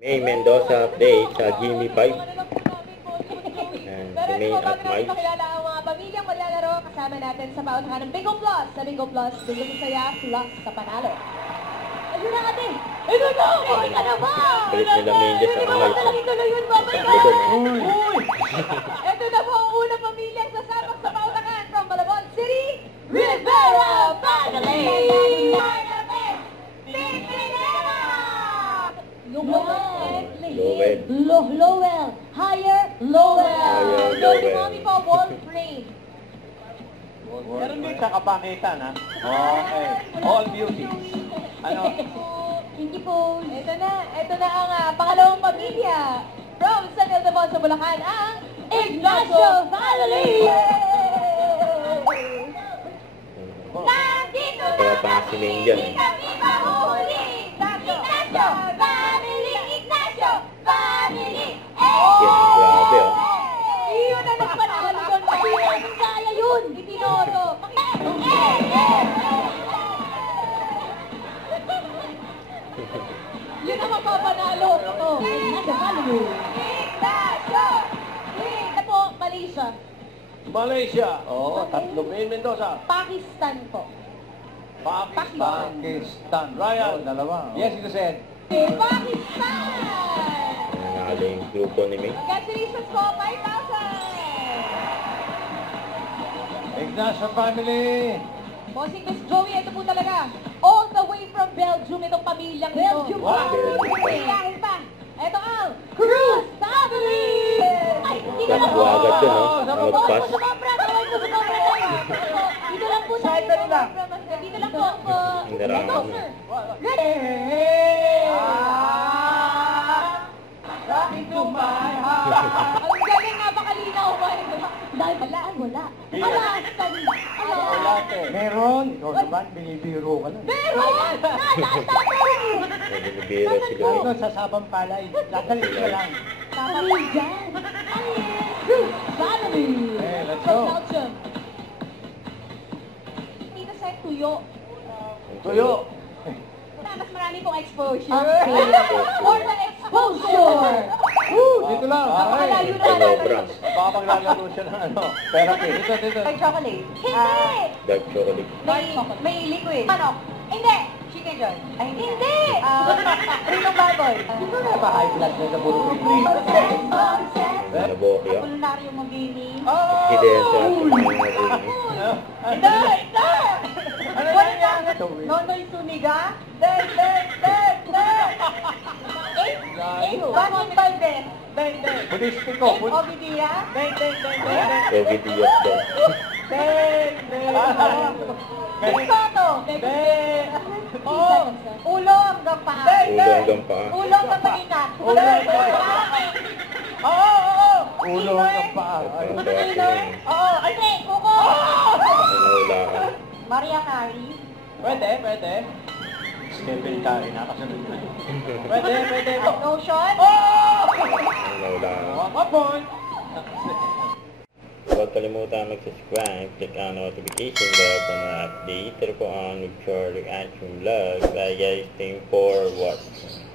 May Mendoza play sa Gimme 5. And si May at Miles. Pakilala ang mga pamilyang maglalaro kasama natin sa paunahan ng Bingo Plus. Sa Bingo Plus, Bingo sa saya, plus sa panalo. Ayun na ate! Ito na! Bakit ka na ba? Palit nila Mendes sa kamay. Tuloy yun, babay ka! Ito na po ang unang pamilyang sasabak sa paunahan from Malabon City, Rivera Family! Lowell. Higher, Lowell. Lodi Mommy pa, wall frame. Meron din sa kapakitan, ha? Okay. All beauty. Ano? Thank you po. Ito na ang pangalawang pamilya. From San Ildefonso, Bulacan, ang Ignacio Family! Nandito na Kaya pa si May dyan. hindi kami mahuli! Ignacio Family! Ignacio Family! Yes, grabe oh. Iyon na nagpanahon ko. Kaya yun! Itinoto. Yun ang mapapanalo. Ito. Ignacio Family. Ignacio! Ito po, Malaysia. Malaysia. Oo, tatlo. May Mendoza. Pakistan po. Pakistan. Ryan. Dalawa. Yes, you said. Pakistan! Nanalo yung grupo ni May. Congratulations po, 5,000! Ignacio Family. Bossing Miss Joey, ito po talaga. All the way from Belgium, itong pamilyang ito. Belgium Wow. Kailangan pa. Ito ang Cruz Family! Ay, hindi ka lang po. Agad dun, no? Mag-pass. Sumobra, gawin mo sumobra tayo. Dito lang po tayo. Dito lang po ako. Hindi lang. Go, sir. Ready? Talking to my heart. Ang galing nga ba kalinaw mo? Dahil wala. Wala. Meron. Ikaw naman, binibiro ka na. Meron! Binibiro sila. Ito sa sabang palay. Dadalit ka lang. Tama dyan. Family. Hey, let's From go. Belgium. Dito sa tuyo. Tuyo. Mas marami pong exposure. Or the exposure. Dito lang. Napakalayo na Ano, lang. Brans? Baka maglalaro siya ng ano. Therapy. Dito. Ay, chocolate. Hindi! Dark chocolate. May liquid. Manok. Hindi! Chicken joy. Ay, hindi! Pritong baboy. Dito na ba high blood na naburo? Nabuki ah. Apolonaryo Mabini. Hidden sa mga Hindi! Hindi! Ano Wala nangyari? Nonoy Suniga? Bakit Valdez? Budistiko. Ovidia? Covid Diaz daw. Soto? Ulo hanggang paa. Ulo hanggang paa. Ulo hanggang panginat. Ulo hanggang paa. Ang therapy yun. Hindi, kuko. Nahulaan. Maria Carey. Pwede. Stephen Curry na kasunod na. Pwede. Notion. Nahulaan. One point. Huwag kalimutan mag-subscribe, click ang notification bell para na-update. Ito po ang Nugture Reaction Vlog. Bye guys, thank you for watching.